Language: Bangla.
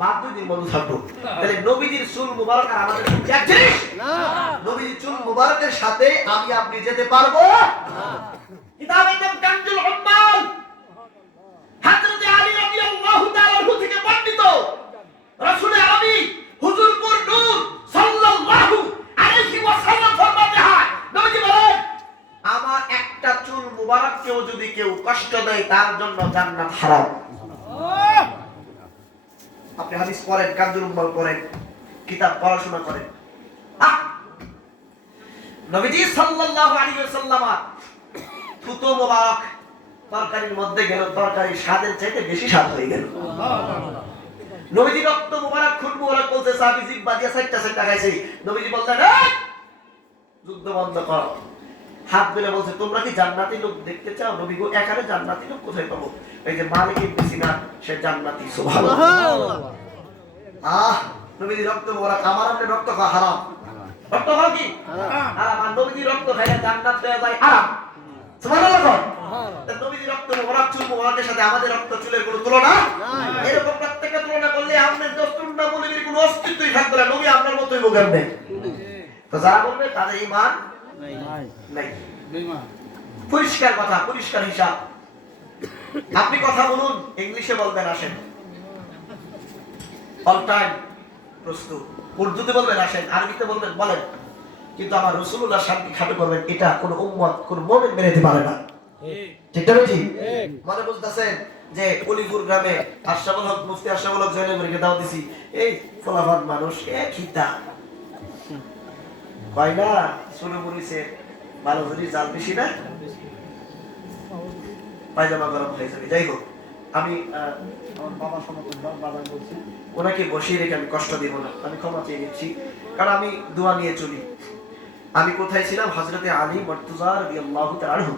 বাদ 2 দিন বন্ধ থাকবো। তাহলে নবীজির চুল মুবারক আর আমাদের চুল এক জিনিস না। নবীজির চুল মুবারকের সাথে আমি আপনি যেতে পারবো না। কিতাবের নাম কানজুল উম্মাল, হযরত আলী রাদিয়াল্লাহু তাআলা আনহু থেকে বর্ণিত। রাসূল আরবি হুজুরপুর নূর সাল্লাল্লাহু আলাইহি ওয়াসাল্লাম ফরমাতে হয়, নবীজি বলেন, আমার একটা চুল মুবারক কেউ যদি কেউ কষ্ট দেয় তার জন্য জান্নাত হারাম। আপনি হাদিস পড়েন, কানজুল উম্মাল পড়েন, কিতাব পড়াশোনা করেন। নবীজি সাল্লাল্লাহু আলাইহি ওয়াসাল্লাম থুতু মুবারক তরকারির মধ্যে গেল, তরকারির স্বাদের চাইতে বেশি স্বাদ হয়ে গেল। নবীজি রক্ত মুবারক খুন মুবারক বলতে সাহাবী জিহ্বা দিয়ে সাইটটা খাইছে। নবীজি বললেন, যুদ্ধ বন্ধ কর। হাত ধরে বলছে, তোমরা কি জান্নাতি লোক দেখতে চাও? নবী গো, এখানে জান্নাতি লোক কোথায় পাবো? এই যে মালিক ইবনে সিনান, সে জান্নাতি। সুবহানাল্লাহ। নবীজি রক্ত মুবারক, আমার আপনি রক্ত খাওয়া হারাম। রক্ত খাওয়া কি হারাম? আর নবীজি রক্ত খাইলে জান্নাত দেওয়া যায় হারাম। সুবহানাল্লাহ। নবীজি রক্ত মুবারক চুল মুবারকের সাথে আমাদের রক্ত চুলের কোনো তুলনা নাই। এরকম প্রত্যেকটা তুলনা করলে আমাদের দস্তুরনা বলির কোনো অস্তিত্বই থাকবে না। নবী আপনার মতই মুখের নেই। তো যারা বলবে তাদের ঈমান নাই। পরিষ্কার কথা, পরিষ্কার হিসাব। আপনি কথা বলুন, ইংলিশে বলবেন, আসেন, অল টাইম প্রস্তুত। উর্দুতে বলবেন, আসেন, আরবিতে বলবেন, বলেন। কিন্তু আমার রাসূলুল্লাহ শান্তি খাটো করবেন, এটা কোন উম্মত, কোন মুমিন মেনে নিতে পারে না। ঠিক না বেশি? মানে বুঝতেছেন যে অলিপুর গ্রামে আশরাফুল হক, মুফতি আশরাফুল হক জয়নগরীকে দাওয়াত দিছি। এই ফলাফল মানুষ খিতা কয় না, শুরু করেছে ভালো ধরি, জাল বেশি না, পায়জামা গরম হয়ে যাবে। যাই হোক, আমি আমার বাবা সমর্থন বাবা বলছি, ওনাকে বসিয়ে রেখে আমি কষ্ট দিব না, আমি ক্ষমা চেয়ে নিচ্ছি, কারণ আমি দোয়া নিয়ে চলি। আমি কোথায় ছিলাম? হযরতে আলী মুর্তজা রাদিয়াল্লাহু তাআলা আনহু।